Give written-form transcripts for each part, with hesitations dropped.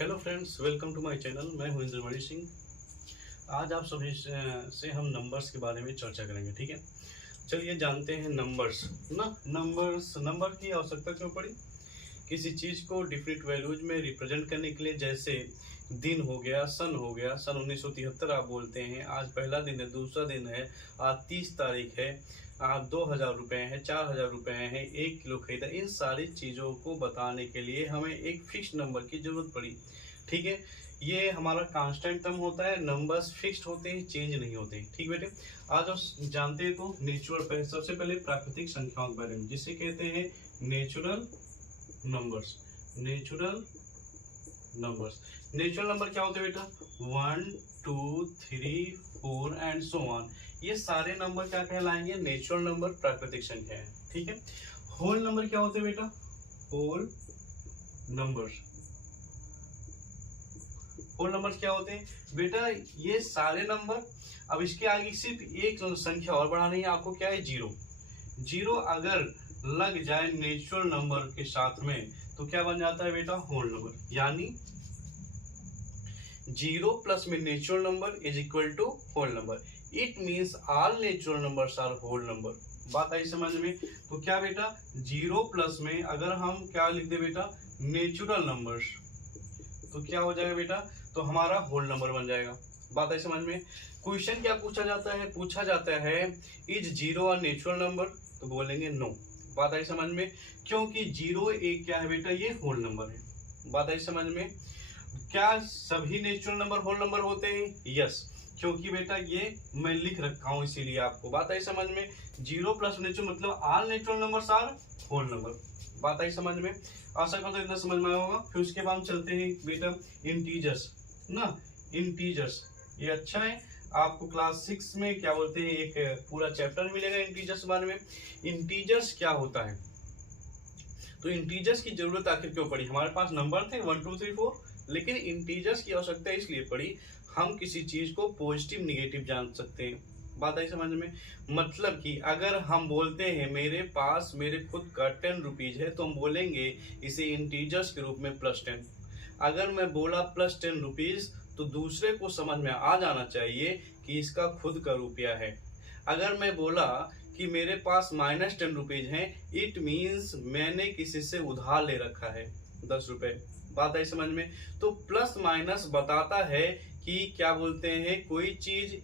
Hello friends, welcome to my channel. मैं हूं इंद्रमणि सिंह। आज आप सभी से हम नंबर्स के बारे में चर्चा करेंगे। ठीक है, चलिए जानते हैं नंबर्स। नंबर की आवश्यकता क्यों पड़ी? किसी चीज़ को डिफरेंट वैल्यूज में रिप्रेजेंट करने के लिए, जैसे दिन हो गया, सन हो गया, सन 1973 आप बोलते हैं, आज पहला दिन है, दूसरा दिन है, आज 30 तारीख है, आज 2000 रुपये हैं, 4000 रुपये हैं, 1 किलो खरीदा। इन सारी चीज़ों को बताने के लिए हमें एक फिक्स नंबर की ज़रूरत पड़ी। ठीक है, ये हमारा कांस्टेंट टर्म होता है। नंबर्स फिक्स्ड होते हैं, चेंज नहीं होते। ठीक बेटे, आज हम जानते हैं तो नेचुरल, सबसे पहले प्राकृतिक संख्याओं के बारे में, जिसे कहते हैं नेचुरल नंबर्स। नेचुरल नंबर क्या होते हैं बेटा? 1 2 3 4 एंड सो ऑन। ये सारे नंबर क्या कहलाएंगे? नेचुरल नंबर, प्राकृतिक संख्या है। ठीक है, होल नंबर क्या होते हैं बेटा? होल नंबर क्या होते हैं बेटा? ये सारे नंबर। अब इसके आगे सिर्फ एक संख्या और बढ़ानी है आपको, क्या है? जीरो अगर लग जाए नेचुरल नंबर के साथ में तो क्या बन जाता है बेटा? Whole number. यानी 0 प्लस में natural number is equal to whole number. It means all natural numbers are whole number. बात आई समझ में? तो क्या बेटा, 0 प्लस में अगर हम क्या लिख दे बेटा? नेचुरल नंबर्स, तो क्या हो जाएगा बेटा? तो हमारा होल नंबर बन जाएगा। बात आई समझ में? क्वेश्चन क्या पूछा जाता है? पूछा जाता है इज 0 अ नेचुरल नंबर, तो बोलेंगे नो। बात आई समझ में? क्योंकि 0 एक क्या है बेटा? ये होल नंबर है। बात आई समझ में? क्या सभी नेचुरल नंबर होल नंबर होते हैं? यस, क्योंकि बेटा ये मैं लिख रखा हूं इसीलिए आपको। बात आई समझ में? 0 प्लस नेचुरल मतलब all natural numbers are whole number. बात आई समझ में? आशा करता हूं इतना समझ में आया होगा। फिर उसके बाद हम चलते हैं बेटा इंटीजर्स ना। इंटीजर्स ये अच्छा है, आपको क्लास 6 में क्या बोलते हैं एक पूरा चैप्टर मिलेगा इंटीजर्स के बारे में। इंटीजर्स क्या होता है? तो इंटीजर्स की जरूरत आखिर क्यों पड़ी? हमारे पास नंबर थे 1 2 3 4, लेकिन इंटीजर्स की आवश्यकता इसलिए पड़ी हम किसी चीज को पॉजिटिव निगेटिव जान सकते हैं। बात आई समझ में? मतलब कि अगर हम बोलते हैं मेरे पास मेरे खुद का 10 रुपीज है, तो हम बोलेंगे इसे इंटीजर्स के रूप में +10। अगर मैं बोला +10 रुपीज, तो दूसरे को समझ में आ जाना चाहिए कि इसका खुद का रुपया है। अगर मैं बोला कि मेरे पास -10 रुपीज हैं, इट मीन्स मैंने किसी से उधार ले रखा है 10 रुपए। बात आई समझ में? तो प्लस माइनस बताता है कि क्या बोलते हैं कोई चीज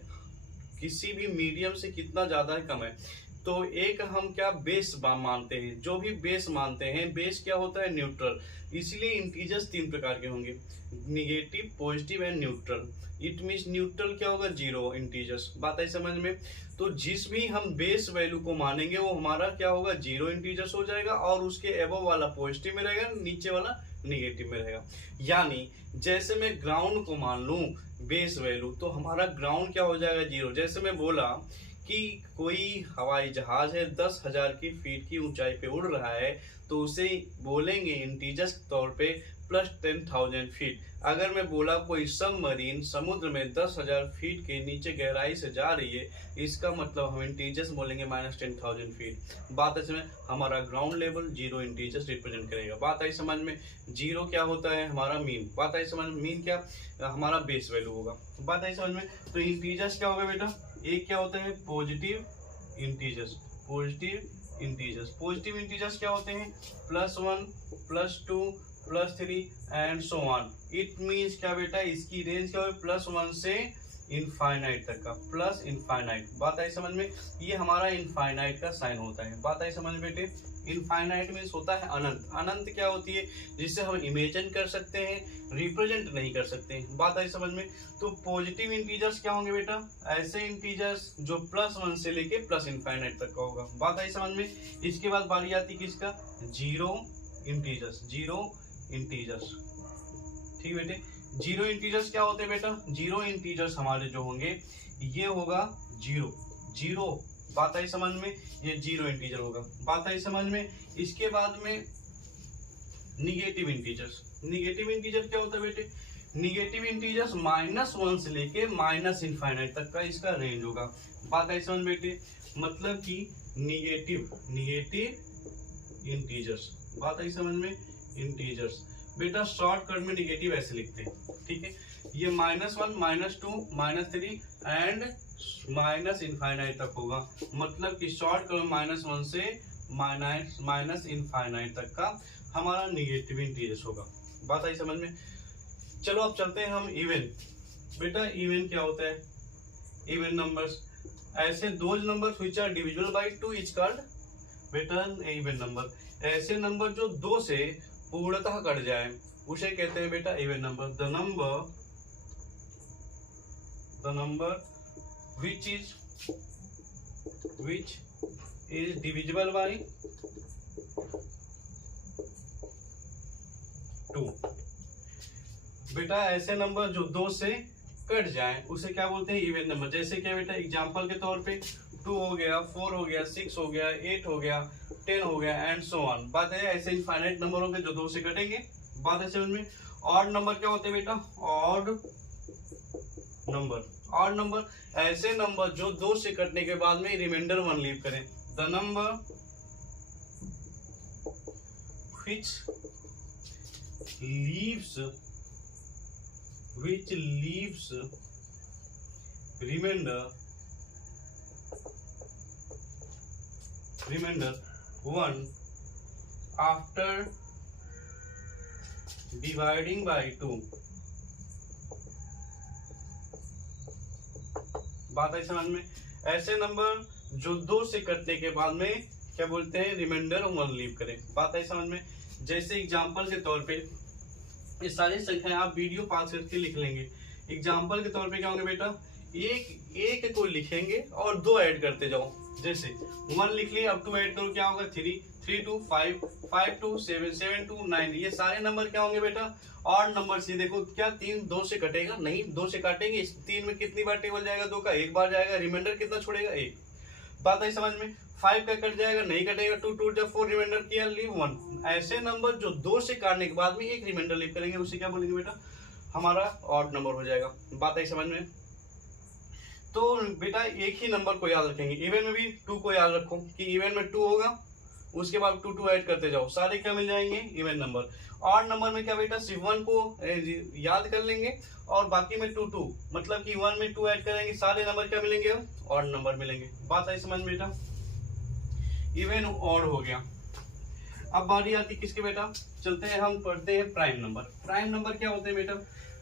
किसी भी मीडियम से कितना ज्यादा है, कम है। तो एक हम क्या बेस मानते हैं, जो भी बेस मानते हैं, बेस क्या होता है? न्यूट्रल। इसलिए इंटीजर्स 3 प्रकार के होंगे, negative, positive and neutral. It means neutral क्या होगा? 0 इंटीजर्स। बात आई समझ में? तो जिस भी हम बेस वैल्यू को मानेंगे वो हमारा क्या होगा? 0 इंटीजर्स हो जाएगा, और उसके एबव वाला पॉजिटिव में रहेगा, नीचे वाला निगेटिव में रहेगा। यानी जैसे मैं ग्राउंड को मान लूं बेस वैल्यू, तो हमारा ग्राउंड क्या हो जाएगा? 0। जैसे मैं बोला कि कोई हवाई जहाज है 10,000 की फीट की ऊंचाई पे उड़ रहा है, तो उसे बोलेंगे इंटीजर्स के तौर पे +10,000 फीट। अगर मैं बोला कोई सबमरीन समुद्र में 10,000 फीट के नीचे गहराई से जा रही है, इसका मतलब हम इंटीजर्स बोलेंगे -10,000 फीट। बात ऐसे में हमारा ग्राउंड लेवल 0 इंटीजर्स रिप्रेजेंट करेगा। बात आई समझ में? 0 क्या होता है? हमारा मीन। बात आई समझ में? मीन क्या? हमारा बेस वैल्यू होगा। बात आई समझ में? तो इंटीजर्स क्या होगा बेटा? एक क्या होता है? Positive integers. पॉजिटिव इंटीजर्स क्या होते हैं? +1 +2 +3 and so on. It means क्या बेटा? इसकी रेंज क्या है? +1 से इनफाइनाइट तक का, प्लस इनफाइनाइट। बात आई समझ में? ये हमारा इनफाइनाइट का साइन होता है। बात आई समझ में बेटे? इनफाइनाइट मीन्स होता है अनंत। अनंत क्या होती है? जिसे हम इमेजिन कर सकते हैं, रिप्रेजेंट नहीं कर सकते हैं। बात आई समझ में? तो पॉजिटिव इंटीजर्स क्या होंगे बेटा? ऐसे इंटीजर्स जो +1 से लेके प्लस इनफाइनाइट तक का होगा। बात आई समझ में? इसके बाद बारी आती किसका? 0 इंटीजर्स। ठीक बेटे, 0 इंटीजर्स क्या होते हैं बेटा? 0 इंटीजर्स हमारे जो होंगे ये होगा 0। बात आई समझ में? ये 0 इंटीजर होगा। बात आई समझ में? इसके बाद में निगेटिव इंटीजर क्या होता है बेटे? निगेटिव इंटीजर्स -1 से लेके -इनफाइनाइट तक का इसका रेंज होगा। बात आई समझ बेटे? मतलब कि निगेटिव इंटीजर्स। बात आई समझ में? इंटीजर्स बेटा शॉर्टकट में निगेटिव ऐसे लिखते हैं, ठीक है। ये -1, -2, -3 एंड माइनस इनफाइनाइट तक होगा, मतलब कि शॉर्टकट में -1 से माइनस इनफाइनाइट तक का हमारा निगेटिव इंटीजर्स होगा। बात आई समझ में। चलो अब चलते हैं हम इवन। बेटा इवन क्या होता है? इवन नंबर्स ऐसे those numbers which are divisible by 2 is called बेटा इवन नंबर। ऐसे नंबर जो 2 से पूर्णतः कट जाए उसे कहते हैं बेटा even number. The number which is divisible by 2। बेटा ऐसे नंबर जो 2 से कट जाए उसे क्या बोलते हैं? Even number. जैसे क्या बेटा एग्जांपल के तौर पे 2 हो गया, 4 हो गया, 6 हो गया, 8 हो गया, 10 हो गया एंड सो ऑन। बात है ऐसे इनफाइनाइट नंबर होंगे जो 2 से कटेंगे। बात है समझ में। ऑड नंबर क्या होते हैं बेटा? ऑड नंबर ऐसे नंबर जो 2 से कटने के बाद में रिमाइंडर 1 लीव करें। The number which leaves remainder 1 after dividing by 2। बात है समझ में। ऐसे नंबर जो 2 से कटने के बाद में क्या बोलते हैं? रिमाइंडर 1 लीव करें। बात है समझ में। जैसे एग्जांपल के तौर पे ये सारी संख्याएं आप वीडियो पास करके लिख लेंगे। एग्जांपल के तौर पे क्या होंगे बेटा? एक को लिखेंगे और 2 ऐड करते जाओ। जैसे 1 लिख लिया, अब 2 ऐड करो, क्या होगा? 3, 3 2 5, 5 2 7, 7 2 9। ये सारे नंबर क्या होंगे बेटा? ऑड नंबर से। देखो क्या 3 2 से कटेगा? नहीं, 2 से काटेंगे। इस 3 में कितनी बार टेबल जाएगा? 2 का 1 बार जाएगा। रिमाइंडर कितना छोड़ेगा? 1। बात आई समझ में। 5 का कट जाएगा? नहीं कटेगा। 2 2 जब 4 रिमाइंडर किया, लीव 1। ऐसे नंबर जो 2 से काटने के बाद में एक रिमाइंडर लीव करेंगे उसे क्या बोलेंगे बेटा? हमारा ऑड नंबर हो जाएगा। बात आई समझ में। तो बेटा एक ही नंबर को याद रखेंगे। इवन में भी 2 को याद रखो कि इवन में 2 होगा, उसके बाद 2 2 ऐड करते जाओ, सारे क्या मिल जाएंगे? Even number. ऑड नंबर में क्या बेटा? सिर्फ 1 को याद कर लेंगे और बाकी में 2 2, मतलब कि 1 में 2 ऐड करेंगे, सारे नंबर क्या मिलेंगे? ऑड नंबर मिलेंगे। बात आई समझ में बेटा। इवन ऑड हो गया। अब बारी आती किसके बेटा? चलते हैं हम पढ़ते हैं प्राइम नंबर। प्राइम नंबर क्या होते हैं बेटा?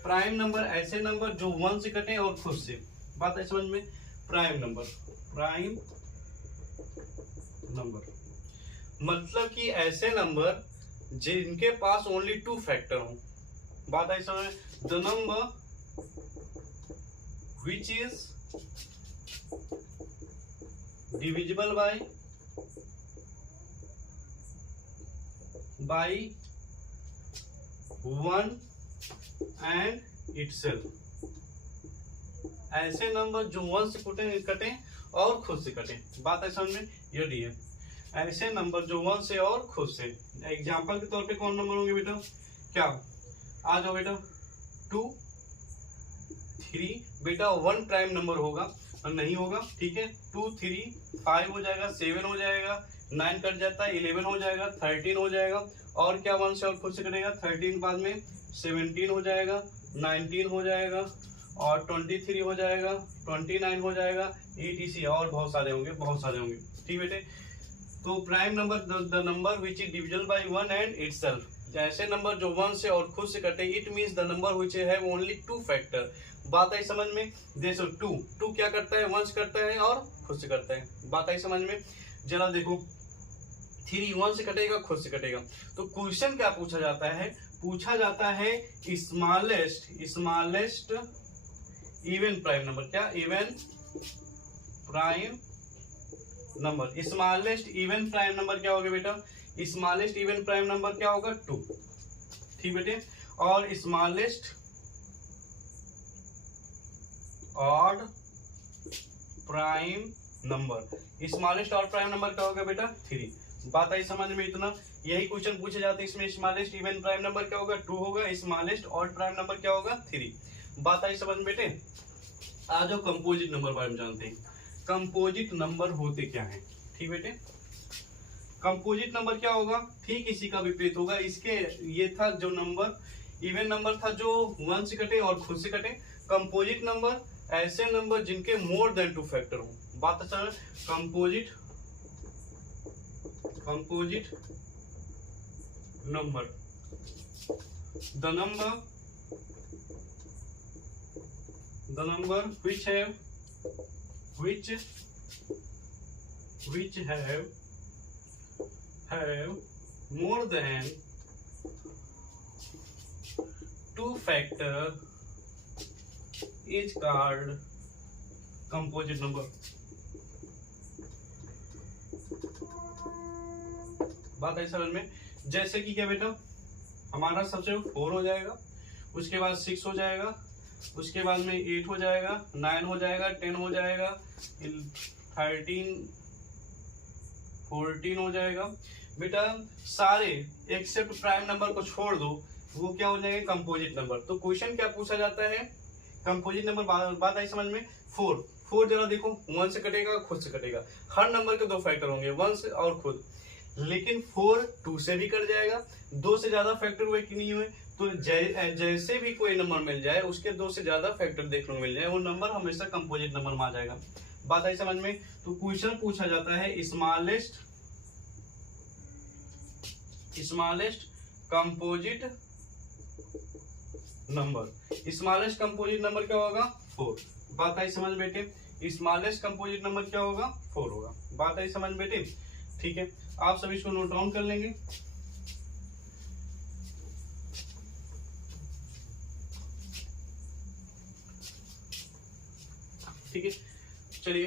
प्राइम नंबर ऐसे नंबर जो 1 से कटे और खुद से। बात है समझ में। प्राइम नंबर मतलब कि ऐसे नंबर जिनके पास ओनली 2 फैक्टर हो। बात है समझ में। The number which is divisible by 1 and itself। ऐसे नंबर जो 1 से कटे और खुद से कटे। बात है समझ में। यदि है ऐसे नंबर जो 1 से और खुद से। एग्जांपल के तौर पे कौन नंबर होंगे बेटा? क्या आ जाओ बेटा? 2 3 बेटा 1 प्राइम नंबर होगा और नहीं होगा, ठीक है। 2 3 5 हो जाएगा, 7 हो जाएगा, 9 कट जाता है, 11 हो जाएगा, 13 हो जाएगा और क्या 1 से और खुद से कटेगा? 13 बाद में 17 हो जाएगा, 19 हो जाएगा और 23 हो जाएगा, 29 हो जाएगा, etc और बहुत सारे होंगे, ठीक बेटे। तो prime number the number which is divisible by 1 and itself. ऐसे नंबर जो 1 से और खुद से कटे। It means the number which have only 2 factor. बात आई समझ में। देखो 2 क्या करता है? 1 से करता है और खुद से करता है। बात आई समझ में। जरा देखो 3 1 से कटेगा, खुद से कटेगा। तो क्वेश्चन क्या पूछा जाता है? पूछा जाता है स्मॉलेस्ट इवन प्राइम नंबर। क्या? Even prime number. Smallest even prime number क्या होगा बेटा? स्मॉलेस्ट इवन प्राइम नंबर क्या होगा? 2, ठीक बेटे। और smallest odd prime number, smallest odd prime number क्या होगा बेटा? 3। बात आई समझ में। इतना यही क्वेश्चन पूछे जाते हैं। इसमें स्मॉलेस्ट इवन प्राइम नंबर क्या होगा? 2 होगा। स्मॉलेस्ट ऑड प्राइम नंबर क्या होगा? 3। बात आई समझ में बेटे। आज जो कंपोजिट नंबर बारे में जानते हैं। कंपोजिट नंबर होते क्या है? ठीक बेटे। कंपोजिट नंबर क्या होगा, ठीक इसी का विपरीत होगा। इसके ये था जो नंबर इवन नंबर था जो 1 से कटे और खुद से कटे। कंपोजिट नंबर ऐसे नंबर जिनके मोर देन 2 फैक्टर हो। बात अच्छा है। Composite number the number which have more than 2 factor is called composite number। बात है समझ में। जैसे कि क्या बेटा, हमारा सबसे 4 हो जाएगा, उसके बाद 6 हो जाएगा, उसके बाद में 8 हो जाएगा, 9 हो जाएगा, 10 हो जाएगा, 13 14 हो जाएगा। बेटा सारे एक्सेप्ट प्राइम नंबर को छोड़ दो, वो क्या हो जाएगा, कंपोजिट नंबर। तो क्वेश्चन क्या पूछा जाता है, कंपोजिट नंबर। बात आई समझ में। 4 जरा देखो, 1 से कटेगा, खुद से कटेगा। हर नंबर के 2 फैक्टर होंगे, 1 से और खुद। लेकिन 4 2 से भी कट जाएगा, 2 से ज्यादा फैक्टर हुए कि नहीं हुए। तो जैसे भी कोई नंबर मिल जाए उसके 2 से ज्यादा फैक्टर देखने को मिल जाए, वो नंबर हमेशा कंपोजिट नंबर में आ जाएगा। बात आई समझ में। तो क्वेश्चन पूछा जाता है smallest composite number. Smallest composite number क्या होगा, 4। बात आई समझ बेटे। स्मॉलेस्ट कंपोजिट नंबर क्या होगा, 4 होगा। बात आई समझ बेटे। ठीक है, आप सभी इसको नोट डाउन कर लेंगे। ठीक है, चलिए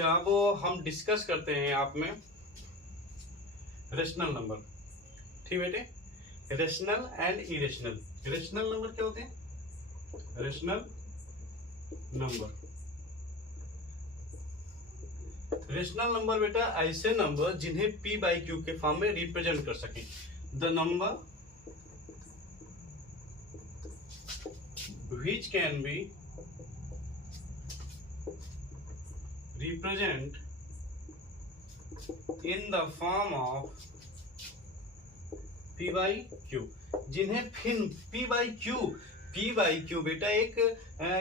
अब हम डिस्कस करते हैं आप में रेशनल नंबर। ठीक बेटे, rational and irrational. Rational number क्या होते हैं, रेशनल नंबर। रेशनल नंबर बेटा ऐसे नंबर जिन्हें p बाई क्यू के फॉर्म में रिप्रेजेंट कर सके। The number which can be represent in the form of p by q, जिन्हें भिन्न p बाई क्यू बेटा एक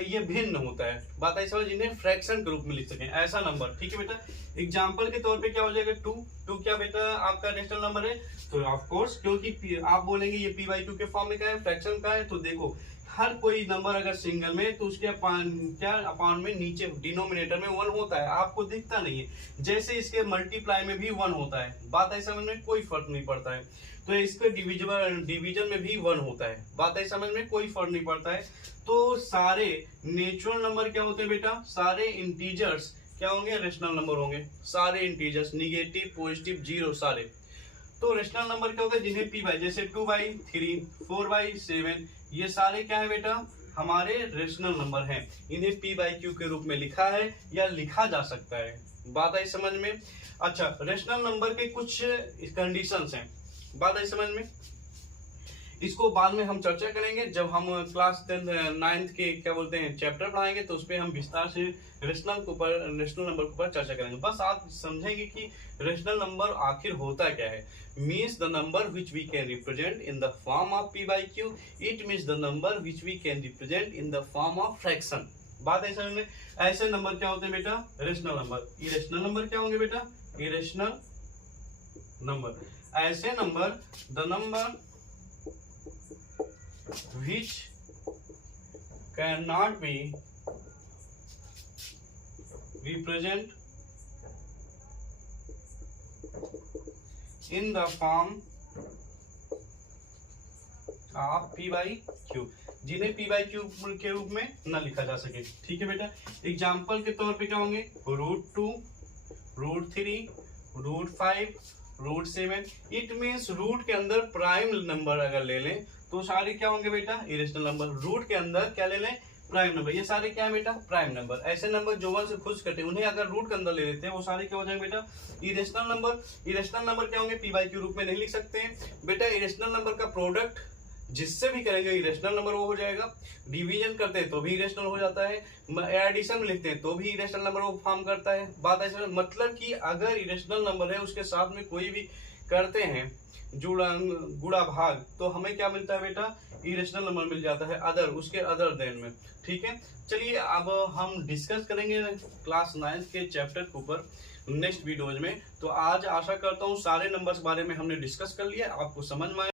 ये भिन्न होता है। बात ऐसा हो जिन्हें फ्रैक्शन के रूप में लिख सकें, ऐसा नंबर। ठीक है बेटा, एग्जांपल के तौर पे क्या हो जाएगा, 2 क्या बेटा आपका रेशनल नंबर है। तो ऑफ कोर्स क्योंकि आप बोलेंगे ये p बाई क्यू के फॉर्म में क्या है, फ्रैक्शन का है। तो देखो हर कोई नंबर अगर सिंगल में तो उसके अपान में नीचे डिनोमिनेटर में 1 होता है, आपको दिखता नहीं है। जैसे इसके मल्टीप्लाई में भी 1 होता है। बात ऐसा समझ में, कोई फर्क नहीं पड़ता है। तो इसके डिवीजन में भी 1 होता है। बात है समझ में, कोई फर्क नहीं पड़ता है। तो सारे नेचुरल नंबर क्या होते हैं बेटा, सारे इंटीजर्स क्या होंगे, रेशनल नंबर होंगे। सारे इंटीजर्स, निगेटिव पॉजिटिव जीरो सारे। तो रेशनल नंबर क्या होता है, जिन्हें p बाई, जैसे 2/3 4/7, ये सारे क्या है बेटा, हमारे रेशनल नंबर हैं। इन्हें p बाई क्यू के रूप में लिखा है या लिखा जा सकता है। बात आई समझ में। अच्छा, रेशनल नंबर के कुछ कंडीशंस हैं। बात आई समझ में। इसको बाद में हम चर्चा करेंगे जब हम क्लास 9th के क्या बोलते हैं चैप्टर पढ़ाएंगे, तो उसपे हम विस्तार से रेशनल नंबर के ऊपर चर्चा करेंगे। बस आप समझेंगे कि रेशनल नंबर आखिर होता क्या है। Means the number which we can represent in the form of p by q. It means the number which we can represent in the form of fraction. बात ऐसा में ऐसे नंबर क्या होते हैं बेटा, रेशनल नंबर। इरेशनल नंबर क्या होंगे बेटा, इरेशनल नंबर ऐसे number, the number which cannot be represented in the form of p by q, जिन्हें p by q के रूप में न लिखा जा सके। ठीक है बेटा, एग्जाम्पल के तौर पे क्या होंगे, √2, √3, √5, √7। इट मीन्स रूट के अंदर प्राइम नंबर अगर ले लें तो सारे क्या होंगे बेटा, इरेशनल नंबर। रूट के अंदर क्या ले लें, प्राइम नंबर। ये सारे क्या है बेटा, प्राइम नंबर। ऐसे नंबर जो 1 से खुद कटे उन्हें अगर रूट के अंदर ले लेते हैं वो सारे क्या हो जाएंगे बेटा, इरेशनल नंबर। इरेशनल नंबर क्या होंगे, p बाई क्यू रूप में नहीं लिख सकते हैं बेटा। इरेशनल नंबर का प्रोडक्ट जिससे भी करेंगे इरेशनल नंबर वो हो जाएगा। डिवीजन करते हैं तो भी इरेशनल हो जाता है, एडिशन में लिखते हैं तो भी इरेशनल नंबर वो फॉर्म करता है। बात ऐसे मतलब कि अगर इरेशनल नंबर है उसके साथ में कोई भी करते हैं गुणा भाग तो हमें क्या मिलता है बेटा, इरेशनल नंबर मिल जाता है अदर, उसके अदर देन में। ठीक है, चलिए अब हम डिस्कस करेंगे क्लास 9 के चैप्टर के ऊपर नेक्स्ट वीडियोज में। तो आज आशा करता हूँ सारे नंबर्स बारे में हमने डिस्कस कर लिया, आपको समझ में आया।